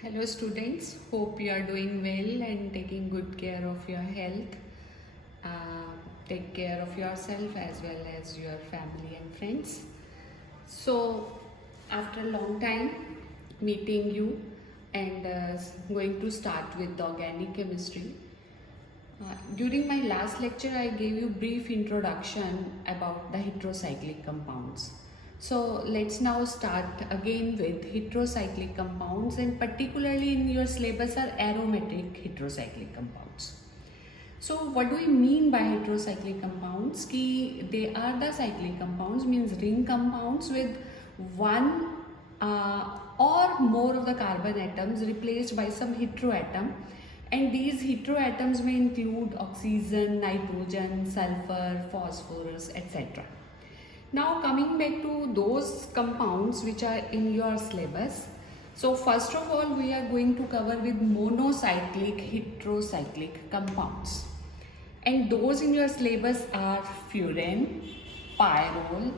Hello students, hope you are doing well and taking good care of your health. Take care of yourself as well as your family and friends. So after a long time meeting you and going to start with the organic chemistry. During my last lecture I gave you brief introduction about the heterocyclic compounds. So let's now start again with heterocyclic compounds, and particularly in your syllabus are aromatic heterocyclic compounds. So what do we mean by heterocyclic compounds? Ki they are the cyclic compounds, means ring compounds with one or more of the carbon atoms replaced by some heteroatom, and these heteroatoms may include oxygen, nitrogen, sulfur, phosphorus, etc. Now coming back to those compounds which are in your syllabus. So first of all we are going to cover with monocyclic heterocyclic compounds, and those in your syllabus are furan, pyrrole,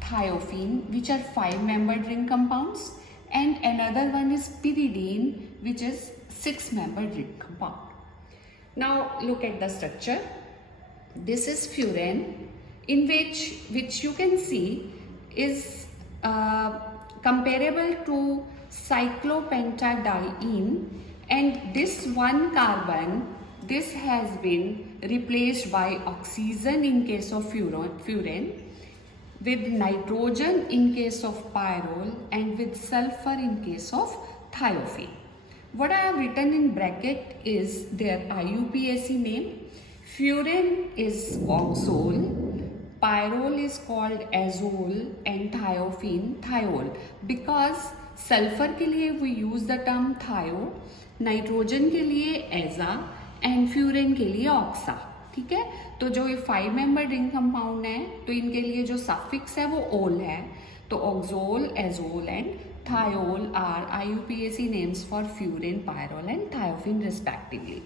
thiophene, which are 5-membered ring compounds, and another one is pyridine, which is 6-membered ring compound. Now look at the structure. This is furan, in which you can see is comparable to cyclopentadiene, and this one carbon, this has been replaced by oxygen in case of furan, with nitrogen in case of pyrrole, and with sulfur in case of thiophene. What I have written in bracket is their IUPAC name. Furan is oxole, pyrrole is called azole, and thiophene thiol. Because sulfur के लिए we use the term thio, nitrogen के लिए एजा, and furan के लिए ऑक्सा. ठीक है, तो जो ये 5-membered रिंग कंपाउंड है तो इनके लिए जो सफिक्स है वो ओल है. तो ऑक्सोल, azole and thiol are IUPAC names for furan, pyrrole and thiophene respectively.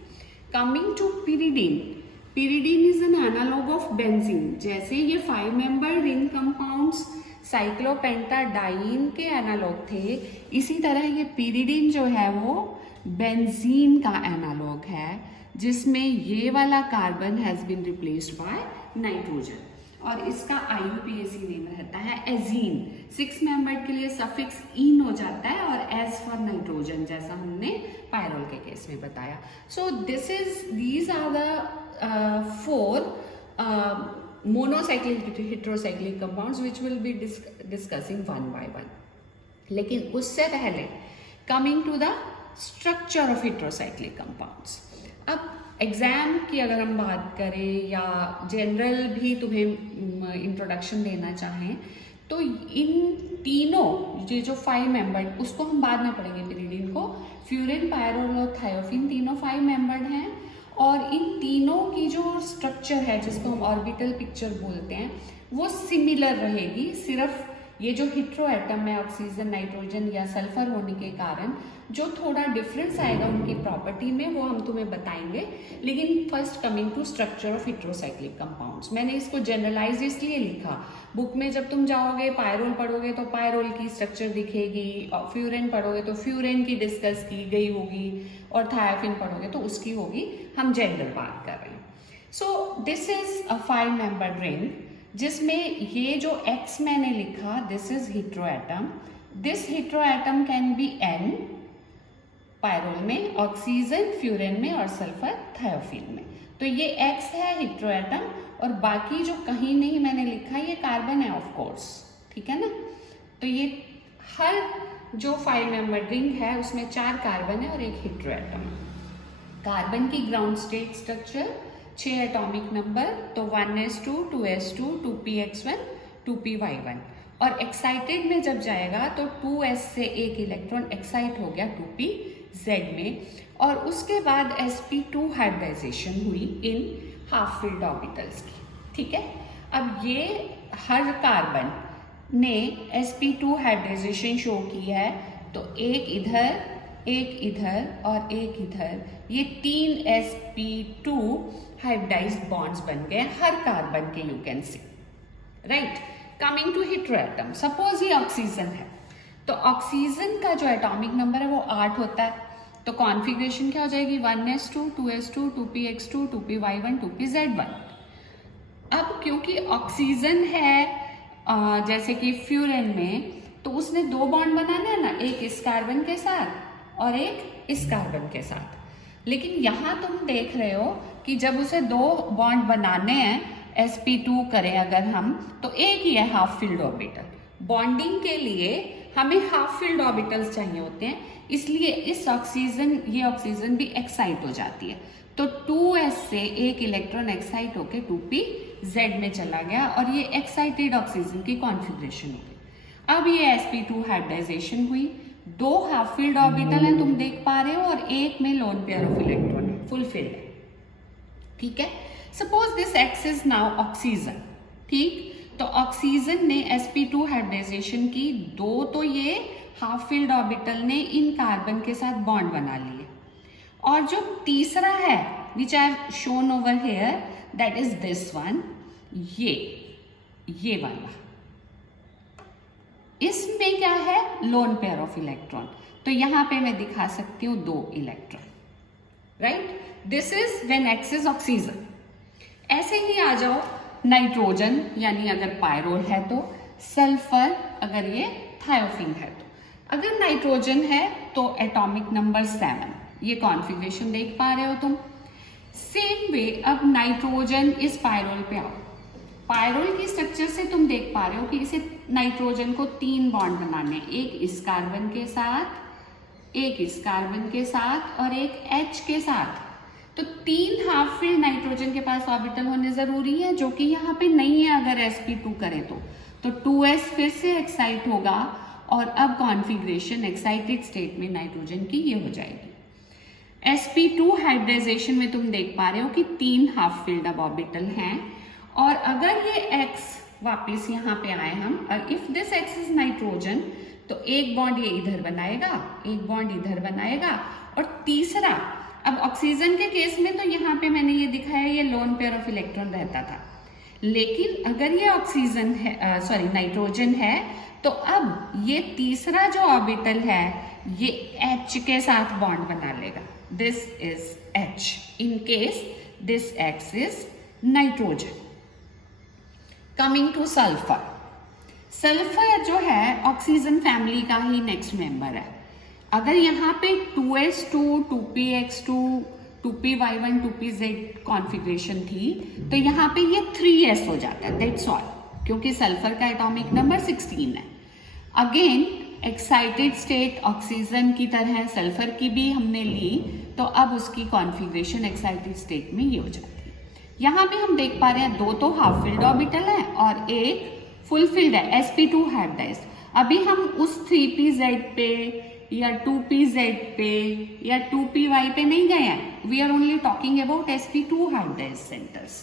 Coming to pyridine. Pyridine is an analog of benzene. जैसे ये 5-membered ring compounds cyclopentadiene के एनालॉग थे, इसी तरह ये pyridine जो है वो बेंजीन का एनालॉग है, जिसमें ये वाला carbon has been replaced by nitrogen, और इसका IUPAC नेम रहता है एजीन. 6-membered के लिए सफिक्स इन हो जाता है, और एज फॉर नाइट्रोजन, जैसा हमने पायरोल के केस में बताया. सो these are the 4 monocyclic heterocyclic compounds which will be discussing one by one. लेकिन उससे पहले coming to the structure of heterocyclic compounds. अब एग्जाम की अगर हम बात करें या जनरल भी तुम्हें इंट्रोडक्शन देना चाहें, तो इन तीनों ये जो 5-membered, उसको हम बाद में पढ़ेंगे pyridine को. फ्यूरिन, पायरोल और थायोफिन तीनों 5-membered हैं, और इन तीनों की जो स्ट्रक्चर है जिसको हम ऑर्बिटल पिक्चर बोलते हैं वो सिमिलर रहेगी. सिर्फ ये जो हेटेरोएटम है ऑक्सीजन, नाइट्रोजन या सल्फर होने के कारण जो थोड़ा डिफरेंस आएगा उनकी प्रॉपर्टी में वो हम तुम्हें बताएंगे. लेकिन first coming to structure of heterocyclic compounds, मैंने इसको जनरलाइज इसलिए लिखा. बुक में जब तुम जाओगे पायरोल पढ़ोगे तो पायरोल की स्ट्रक्चर दिखेगी, और फ्यूरेन पढ़ोगे तो फ्यूरेन की डिस्कस की गई होगी, और थायोफिन पढ़ोगे तो उसकी होगी. हम जनरल बात कर रहे हैं. So this is a 5-membered ring, जिसमें ये जो X मैंने लिखा, this is heteroatom. This heteroatom can be N pyrrole में, ऑक्सीजन फ्यूरेन में, और सल्फर थायोफिन में. तो ये X है हेटेरोएटम, और बाकी जो कहीं नहीं मैंने लिखा ये कार्बन है ऑफ कोर्स. ठीक है ना. तो ये हर जो 5-membered रिंग है उसमें 4 कार्बन है और एक हेटेरोएटम. कार्बन की ground state structure 6 atomic number, तो 1s2, 2s2, 2px1, 2py1. और एक्साइटेड में जब जाएगा तो 2s से एक इलेक्ट्रॉन एक्साइट हो गया 2pz में, और उसके बाद sp2 हाइब्रिडाइजेशन हुई इन हाफ फिल्ड ऑर्बिटल्स की. ठीक है. अब ये हर कार्बन ने sp2 हाइब्रिडाइजेशन शो की है, तो एक इधर, एक इधर और एक इधर, ये 3 sp2 हाइब्रिडाइज्ड बॉन्ड्स बन गए हर कार्बन के. You can see right. Coming to heteroatom, suppose ये ऑक्सीजन है तो ऑक्सीजन का जो एटॉमिक नंबर है वो 8 होता है। तो कॉन्फ़िगरेशन क्या हो जाएगी, 1s2 2s2 2px2 2py1 2pz1। अब क्योंकि ऑक्सीजन है जैसे कि फ्यूरेन में, तो उसने 2 बॉन्ड बनाने हैं ना, एक इस कार्बन के साथ और एक इस कार्बन के साथ। लेकिन यहाँ तुम देख रहे हो कि जब उसे 2 बॉन्ड बनाने हैं, sp2 करें अगर हम, तो एक ही है हाफ फिल्ड ऑर्बिटल। बॉन्डिंग के लिए हमें हाफ फिल्ड ऑर्बिटल्स चाहिए होते हैं, इसलिए ये ऑक्सीजन भी एक्साइट हो जाती है। तो 2s से एक इलेक्ट्रॉन एक्साइट होके 2pz में चला गया और ये एक्साइटेड ऑक्सीजन की कॉन्फ़िगरेशन हो गई। अब ये sp2 हाइब्रिडाइजेशन हुई, 2 हाफ फील्ड ऑर्बिटल हैं तुम देख पा रहे हो, और एक में लोन पेयर ऑफ इलेक्ट्रॉन है, फुल फील्ड है, ठीक है। Suppose this x is now oxygen, ठीक। तो ऑक्सीजन ने sp2 हाइब्रिडाइजेशन की, 2 तो ये हाफ फील्ड ऑर्बिटल ने इन कार्बन के साथ बॉन्ड बना लिए, और जो तीसरा है which I have shown over here, that is this one, ये वाला, इसमें क्या है, लोन पेयर ऑफ इलेक्ट्रॉन। तो यहां पे मैं दिखा सकती हूं 2 electron, right. This is when x is oxygen. ऐसे ही आ जाओ नाइट्रोजन, यानी अगर पायरोल है तो, सल्फर अगर ये थायोफिन है तो। अगर नाइट्रोजन है तो एटॉमिक नंबर 7, ये कॉन्फ़िगरेशन देख पा रहे हो तुम। सेम वे अब नाइट्रोजन इस पायरोल पे आओ। पायरोल की स्ट्रक्चर से तुम देख पा रहे हो कि इसे नाइट्रोजन को 3 बॉन्ड बनाने, एक इस कार्बन के साथ, एक इस कार्बन के साथ और एक H के साथ। तो 3 हाफ फील्ड नाइट्रोजन के पास ऑर्बिटल होने जरूरी है, जो कि यहाँ पे नहीं है अगर sp2 करें तो 2s फिर से एक्साइट होगा, और अब कॉन्फ़िगरेशन एक्साइटेड स्टेट में नाइट्रोजन की ये हो जाएगी। sp2 हाइब्रिडाइजेशन में तुम देख पा रहे हो कि 3 हाफ फील्ड अब ऑर्बिटल हैं, और अगर ये x वापस यहाँ पे आए हम, और if this x is nitrogen, तो एक बॉन्ड ये इधर बनाएगा, एक बॉन्ड इधर बनाएगा, और तीसरा, अब ऑक्सीजन के केस में तो यहाँ पे मैंने ये दिखाया, ये लोन पेयर ऑफ इलेक्ट्रॉन रहता था। लेकिन अगर ये ऑक्सीजन है, सॉरी नाइट्रोजन है, तो अब ये तीसरा जो ऑर्बिटल है ये H के साथ बॉन्ड बना लेगा। This is H in case this X is nitrogen. Coming two sulphur. Sulphur जो है ऑक्सीजन फैमिली का ही नेक्स्ट मेंबर है। अगर यहाँ पे 2s2 2px2 2py1 2pz configuration थी, तो यहाँ पे ये 3s हो जाता है, दैट्स ऑल, क्योंकि सल्फर का एटॉमिक नंबर 16 है। अगेन एक्साइटेड स्टेट ऑक्सीजन की तरह सल्फर की भी हमने ली, तो अब उसकी कॉन्फ़िगरेशन एक्साइटेड स्टेट में ये हो जाती है। यहाँ भी हम देख पा रहे हैं 2 तो हाफ फील्ड ऑर्बिटल है और एक फुल फील्ड है, sp2 हाइब्रिडाइज्ड। अभी हम उस 3pz पे या 2pz पे या 2py पे नहीं गए हैं, we are only talking about sp2 hybridized centres.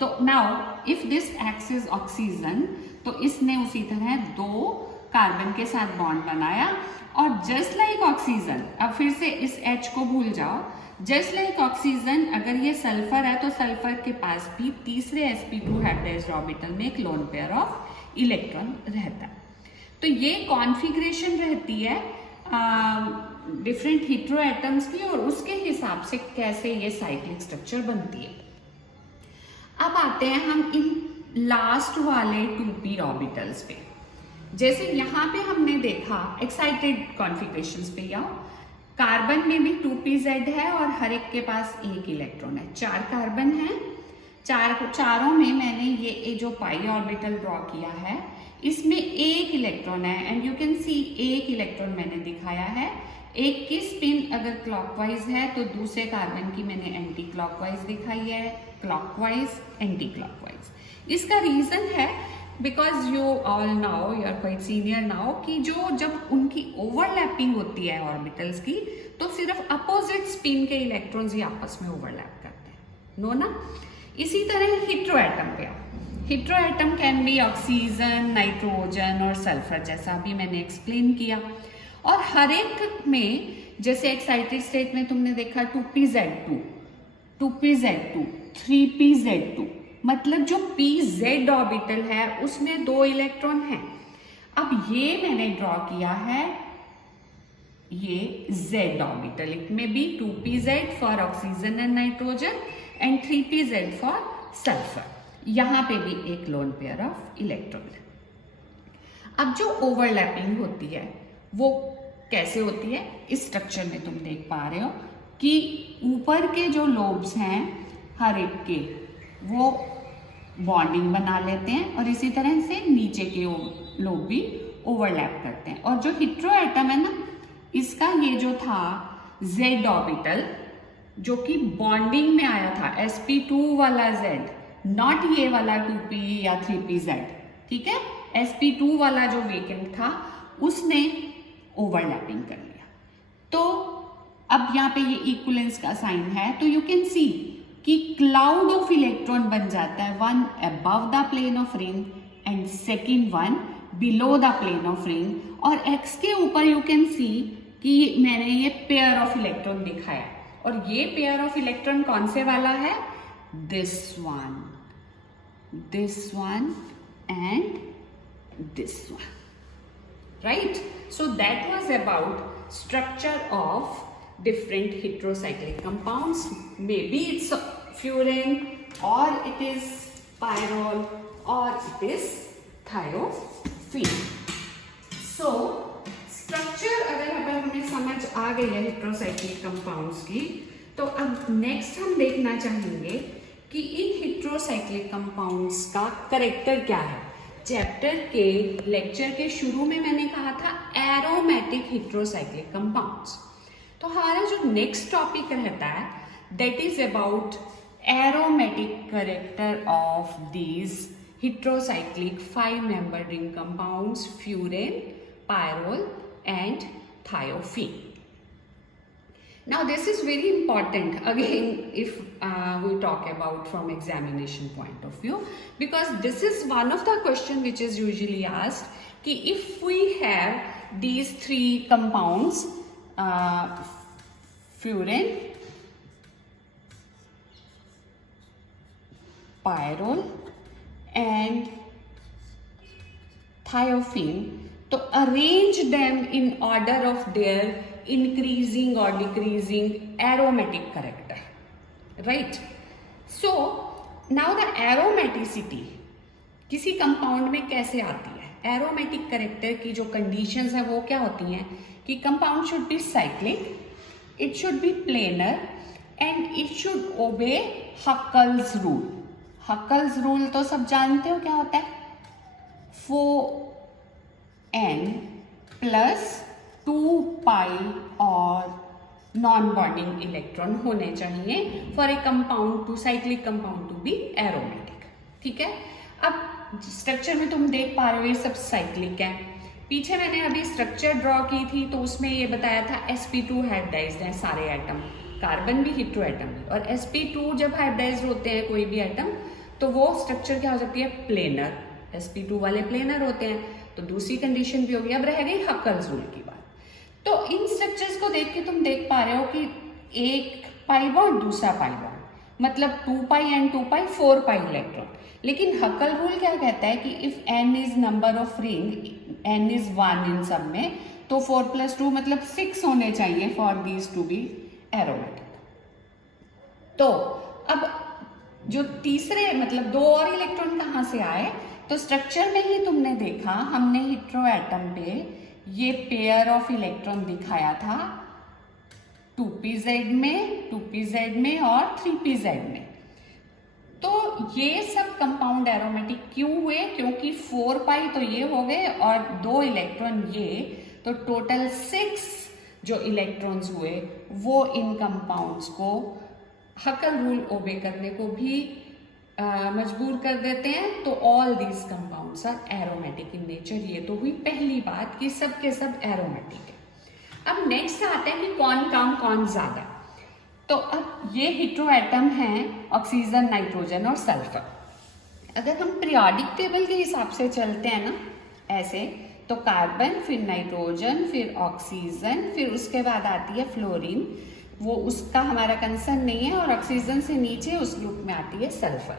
तो now if this x is oxygen, तो इसने उसी तरह 2 कार्बन के साथ बॉन्ड बनाया, और जस्ट लाइक ऑक्सीजन, अब फिर से इस H को भूल जाओ, जस्ट लाइक ऑक्सीजन अगर ये सल्फर है तो सल्फर के पास भी तीसरे sp2 हाइब्रिडाइज्ड ऑर्बिटल में एक लोन पेयर ऑफ इलेक्ट्रॉन रहता है। तो ये कॉन्फ़िगरेशन रहती है डिफरेंट हीट्रो एटम्स की, और उसके हिसाब से कैसे ये साइक्लिक स्ट्रक्चर बनती है। अब आते हैं हम इन लास्ट वाले 2p ऑर्बिटल्स पे। जैसे यहाँ पे हमने देखा एक्साइटेड कॉन्फ़िगरेशंस पे, या कार्बन में भी 2pz है और हर एक के पास एक इलेक्ट्रॉन है, 4 कार्बन है, चारों में मैंने ये जो पाई ऑर्बिटल ड्रॉ किया है, इसमें एक इलेक्ट्रॉन है, एंड यू कैन सी एक इलेक्ट्रॉन मैंने दिखाया है। एक की स्पिन अगर क्लॉकवाइज है तो दूसरे कार्बन की मैंने एंटी क्लॉकवाइज दिखाई है, क्लॉकवाइज एंटी क्लॉकवाइज। इसका रीजन है because you all now, you are quite senior now, कि जब उनकी ओवरलैपिंग होती है ऑर्बिटल्स की, तो सिर्फ अपोजिट स्पिन के इलेक्ट्रॉन्स ही आपस में ओवरलैप करते हैं, नो ना। इसी तरह हीट्रो एटम पे आओ। Hetero atom can be oxygen, nitrogen और सल्फर, जैसा अभी मैंने एक्सप्लेन किया। और हर एक में जैसे एक्साइटेड स्टेट में तुमने देखा 2pz2, 2pz2, 3pz2, मतलब जो pz ऑर्बिटल है उसमें 2 इलेक्ट्रॉन हैं। अब ये मैंने ड्रॉ किया है ये Z orbital. It may be 2pz for oxygen and nitrogen and 3pz for sulphur. यहां पे भी एक लोन पेयर ऑफ इलेक्ट्रॉन. अब जो ओवरलैपिंग होती है वो कैसे होती है? इस स्ट्रक्चर में तुम देख पा रहे हो कि ऊपर के जो लोब्स हैं हर एक के वो बॉन्डिंग बना लेते हैं और इसी तरह से नीचे के लोब भी ओवरलैप करते हैं. और जो हिट्रो एटम है ना, इसका ये जो था Z ऑर्बिटल जो कि बॉन्डिंग में आया था, sp2 वाला Z, नॉट ये वाला 2p या 3pz. ठीक है, sp2 वाला जो वेकेंट था उसने ओवरलैपिंग कर लिया. तो अब यहाँ पे ये इक्विवेलेंस का साइन है, तो यू कैन सी कि क्लाउड ऑफ इलेक्ट्रॉन बन जाता है, one above the plane of ring and second one below the plane of ring. और x के ऊपर यू कैन सी कि मैंने ये पेयर ऑफ इलेक्ट्रॉन दिखाया, और ये पेयर ऑफ इलेक्ट्रॉन कौन से वाला है? This one and this one, right? So that was about structure of different heterocyclic compounds. Maybe it's furan, or it is pyrrole, or it is thiophene. So structure अगर हमें समझ आ गई है heterocyclic compounds की, तो अब next हम देखना चाहेंगे कि इन heterocyclic compounds का करेक्टर क्या है. चैप्टर के लेक्चर के शुरू में मैंने कहा था एरोमेटिक हेट्रोसाइक्लिक कंपाउंड्स. तो हमारा जो नेक्स्ट टॉपिक रहता है that is about aromatic character of these heterocyclic 5 member ring compounds furan, pyrrole and thiophene. Now this is very important again if we talk about from examination point of view, because this is one of the question which is usually asked कि if we have these 3 compounds furan, pyrrole and thiophene, तो arrange them in order of their increasing or decreasing aromatic character, right? So now the aromaticity किसी compound में कैसे आती है? Aromatic character की जो conditions है वो क्या होती हैं कि compound should be cyclic, it should be planar and it should ओबे हक्कल्स रूल. हक्कल्स रूल तो सब जानते हो क्या होता है? 4n प्लस 2 पाई और नॉन बॉन्डिंग इलेक्ट्रॉन होने चाहिए for a compound to cyclic compound to be aromatic. ठीक है, अब स्ट्रक्चर में तुम देख पा रहे हो ये सब साइक्लिक है. पीछे मैंने अभी स्ट्रक्चर ड्रॉ की थी तो उसमें ये बताया था sp2 हाइब्रिडाइज्ड है सारे एटम, कार्बन भी हेट्रो एटम भी. और sp2 जब हाइब्रिडाइज्ड होते हैं कोई भी एटम तो वो स्ट्रक्चर क्या हो सकती है? प्लेनर. sp2 वाले प्लेनर होते हैं. तो दूसरी कंडीशन भी होगी. अब रह गई हक्कल्स रूल की बात. तो इन स्ट्रक्चर्स को देख के तुम देख पा रहे हो कि एक पाई बॉन्ड दूसरा पाई बॉन्ड, मतलब 2 पाई एंड 2 पाई 4 पाई इलेक्ट्रॉन. लेकिन हक्कल रूल क्या कहता है कि if n is number of ring, n is 1 इन सब में, तो 4 + 2 मतलब 6 होने चाहिए for these to be aromatic. तो अब जो तीसरे मतलब 2 और इलेक्ट्रॉन कहाँ से आए? तो स्ट्रक्चर में ही तुमने देखा, हमने हेट्रो एटम पे ये पेयर ऑफ इलेक्ट्रॉन दिखाया था 2pz में और 3pz में. तो ये सब कंपाउंड एरोमेटिक क्यों हुए? क्योंकि 4 पाई तो ये हो गए और 2 इलेक्ट्रॉन ये, तो टोटल 6 जो इलेक्ट्रॉन्स हुए वो इन कंपाउंड्स को हक्कल रूल ओबे करने को भी मजबूर कर देते हैं. तो all these compounds are aromatic in nature. ये तो हुई पहली बात कि सब के सब एरोमेटिक है. अब नेक्स्ट आते हैं कि कौन कम कौन ज्यादा. तो अब ये हेट्रो एटम हैं ऑक्सीजन, नाइट्रोजन और सल्फर. अगर हम पीरियोडिक टेबल के हिसाब से चलते हैं ना ऐसे, तो कार्बन, फिर नाइट्रोजन, फिर ऑक्सीजन, फिर उसके बाद आती है फ्लोरीन. वो उसका हमारा कंसर्न नहीं है. और ऑक्सीजन से नीचे उस ग्रुप में आती है सल्फर.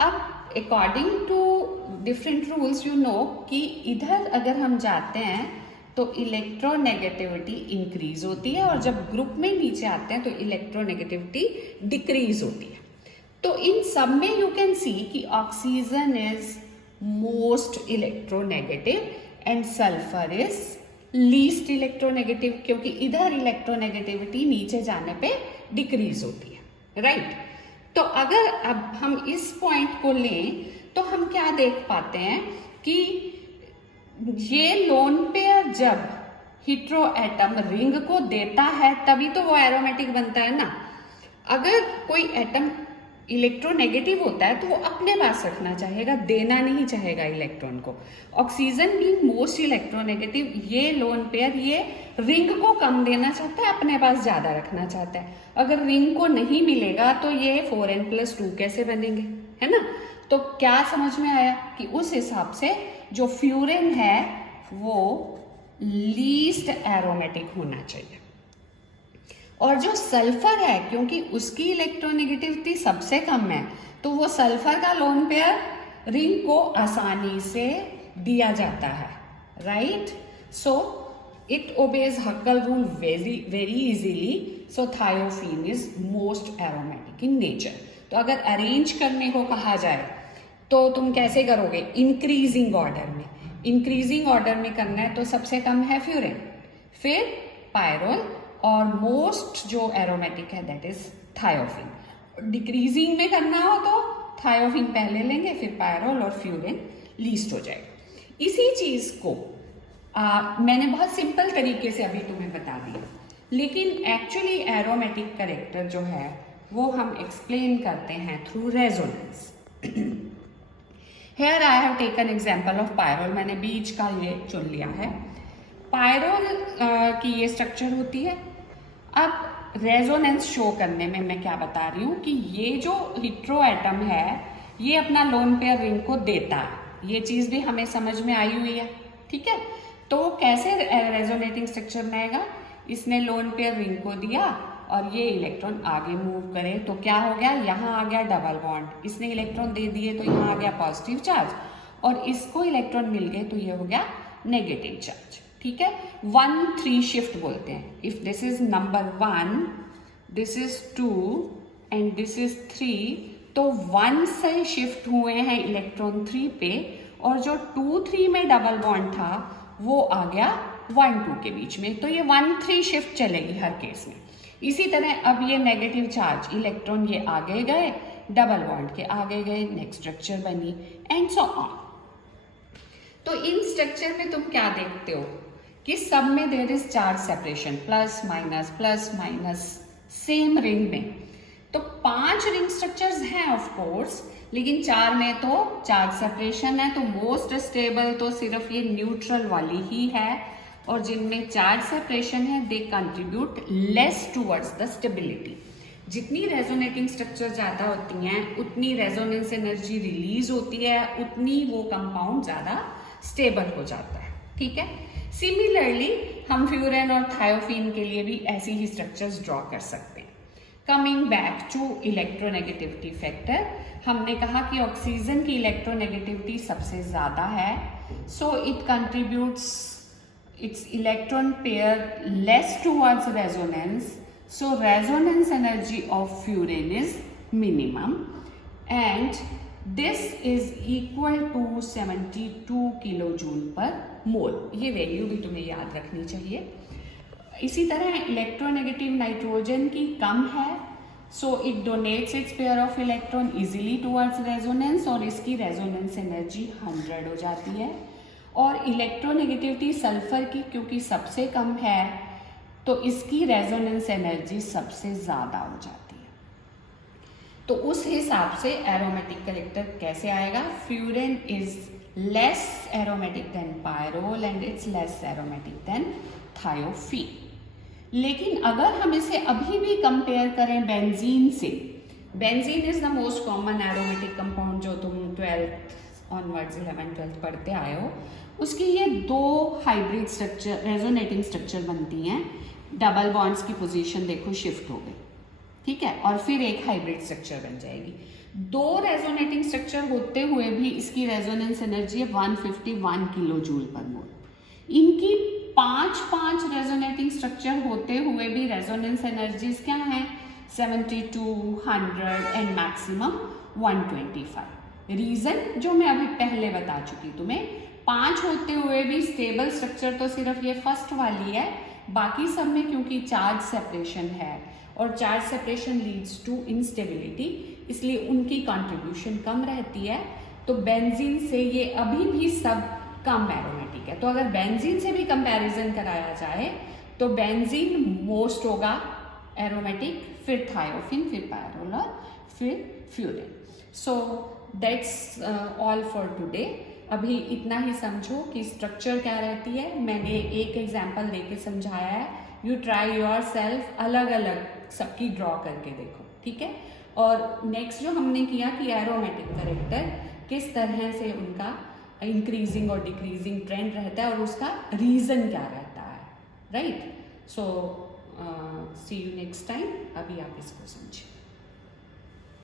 अब according to different rules you know कि इधर अगर हम जाते हैं तो इलेक्ट्रोनेगेटिविटी इंक्रीज होती है और जब ग्रुप में नीचे आते हैं तो इलेक्ट्रोनेगेटिविटी डिक्रीज होती है। तो इन सब में यू कैन सी कि oxygen is most electronegative and sulphur is least electronegative, क्योंकि इधर इलेक्ट्रोनेगेटिविटी नीचे जाने पे डिक्रीज होती है, राइट। तो अगर अब हम इस पॉइंट को लें तो हम क्या देख पाते हैं कि ये लोन पेयर जब हेटेरो एटम रिंग को देता है तभी तो वो एरोमेटिक बनता है ना। अगर कोई एटम इलेक्ट्रोनेगेटिव होता है तो वो अपने पास रखना चाहेगा, देना नहीं चाहेगा इलेक्ट्रॉन को। ऑक्सीजन बीइंग मोस्ट इलेक्ट्रोनेगेटिव, ये लोन पेयर ये रिंग को कम देना चाहता है, अपने पास ज्यादा रखना चाहता है। अगर रिंग को नहीं मिलेगा तो ये 4n+2 कैसे बनेंगे, है ना। तो क्या समझ में आया कि उस हिसाब से जो फ्यूरेन है वो लीस्ट एरोमेटिक होना चाहिए। और जो सल्फर है, क्योंकि उसकी इलेक्ट्रोनेगेटिविटी सबसे कम है, तो वो सल्फर का लोन पेयर रिंग को आसानी से दिया जाता है, right. So it obeys हक्कल rule very easily. So thiophene is most aromatic in nature. तो अगर अरेंज करने को कहा जाए तो तुम कैसे करोगे, इंक्रीजिंग ऑर्डर में। इंक्रीजिंग ऑर्डर में करना है तो सबसे कम है फ्यूरेन, फिर पायरोल, और मोस्ट जो एरोमेटिक है दैट इज थायोफीन। डिक्रीजिंग में करना हो तो थायोफीन पहले लेंगे, फिर पायरोल और फ्यूरेन लीस्ट हो जाएगा। इसी चीज को मैंने बहुत सिंपल तरीके से अभी तुम्हें बता दिया, लेकिन एक्चुअली एरोमेटिक कैरेक्टर जो है वो हम एक्सप्लेन करते हैं through resonance. Here I have taken example of pyrrole, मैंने बीच का ये चुन लिया है। पायरोल की ये स्ट्रक्चर होती है। अब रेजोनेंस शो करने में मैं क्या बता रही हूँ कि ये जो हेटेरो एटम है ये अपना लोन पेयर रिंग को देता है, ये चीज भी हमें समझ में आई हुई है, ठीक है। तो कैसे रेजोनेटिंग स्ट्रक्चर बनेगा, इसने लोन पेयर रिंग को दिया और ये इलेक्ट्रॉन आगे मूव करे तो क्या हो गया, यहाँ आ गया डबल बॉन्ड, इसने इलेक्ट्रॉन दे दिए तो यहाँ आ गया पॉजिटिव चार्ज, और इसको इलेक्ट्रॉन मिल गए तो ये हो गया नेगेटिव चार्ज, ठीक है। 1-3 शिफ्ट बोलते हैं। If this is number 1, this is 2 and this is 3, तो 1 से शिफ्ट हुए हैं इलेक्ट्रॉन 3 पे, और जो 2-3 में डबल बॉन्ड था वो आ गया 1-2 के बीच में, तो ये 1-3 शिफ्ट चलेगी हर केस में। इसी तरह अब ये नेगेटिव चार्ज इलेक्ट्रॉन ये आगे गए, डबल बॉन्ड के आगे गए, नेक्स्ट स्ट्रक्चर बनी, एंड सो ऑन। तो इन स्ट्रक्चर में तुम क्या देखते हो कि सब में there is charge separation, plus minus same ring में। तो 5 रिंग स्ट्रक्चर्स हैं ऑफ कोर्स, लेकिन 4 में तो चार्ज सेपरेशन है, तो मोस्ट स्टेबल तो सिर्फ ये न्यूट्रल वाली ही है, और जिनमें चार्ज सेपरेशन है they contribute less towards the stability. जितनी रेजोनेटिंग स्ट्रक्चर ज्यादा होती हैं उतनी रेजोनेंस एनर्जी रिलीज होती है, उतनी वो कंपाउंड ज्यादा स्टेबल हो जाता है, ठीक है। सिमिलरली हम फ्यूरेन और थायोफीन के लिए भी ऐसी ही स्ट्रक्चर्स ड्रॉ कर सकते हैं। Coming back to electronegativity factor, हमने कहा कि ऑक्सीजन की इलेक्ट्रोनेगेटिविटी सबसे ज्यादा है, so it contributes its electron pair less towards resonance, so resonance energy of furan is minimum, and this is equal to 72 kilojoule per mole। ये value भी तुम्हें याद रखनी चाहिए। इसी तरह इलेक्ट्रोनेगेटिव नाइट्रोजन की कम है, so it donates its pair of electron easily towards resonance, और इसकी रेजोनेंस एनर्जी 100 हो जाती है। और इलेक्ट्रोनेगेटिविटी सल्फर की क्योंकि सबसे कम है तो इसकी रेजोनेंस एनर्जी सबसे ज़्यादा हो जाती है। तो उस हिसाब से एरोमेटिक कैरेक्टर कैसे आएगा, furan is less aromatic than pyrrole and it's less aromatic than thiophene. लेकिन अगर हम इसे अभी भी कंपेयर करें बेंजीन से, benzene is the most common aromatic compound जो तुम 12th ऑनवर्ड्स 11th-12th पढ़ते आए हो, उसकी ये 2 हाइब्रिड स्ट्रक्चर रेजोनेटिंग स्ट्रक्चर बनती हैं। डबल बॉन्ड्स की पोजीशन देखो शिफ्ट हो गई, ठीक है, और फिर एक हाइब्रिड स्ट्रक्चर बन जाएगी। दो रेजोनेटिंग स्ट्रक्चर होते हुए भी इसकी रेजोनेंस एनर्जी है 151 किलो जूल पर मोल। इनकी पांच रेजोनेटिंग स्ट्रक्चर होते हुए भी रेजोनेंस एनर्जीज क्या है, 72, 100 एंड मैक्सिमम 125। रीजन जो मैं अभी पहले बता चुकी तुम्हें, 5 होते हुए भी स्टेबल स्ट्रक्चर तो सिर्फ ये फर्स्ट वाली है, बाकी सब में क्योंकि चार्ज सेपरेशन है और charge separation leads to instability, इसलिए उनकी कंट्रीब्यूशन कम रहती है। तो बेंजीन से ये अभी भी सब कम एरोमेटिक है। तो अगर बेंजीन से भी कंपैरिजन कराया जाए तो बेंजीन मोस्ट होगा एरोमेटिक, फिर थायोफिन, फिर पायरोलर, फिर furan. So that's all for today. अभी इतना ही समझो कि स्ट्रक्चर क्या रहती है। मैंने एक एग्जाम्पल देके समझाया है, यू ट्राई योर सेल्फ, अलग अलग सबकी ड्रॉ करके देखो, ठीक है। और नेक्स्ट जो हमने किया कि एरोमेटिक कैरेक्टर किस तरह से उनका इंक्रीजिंग और डिक्रीजिंग ट्रेंड रहता है और उसका रीजन क्या रहता है, right. So see you next time. अभी आप इसको समझिए।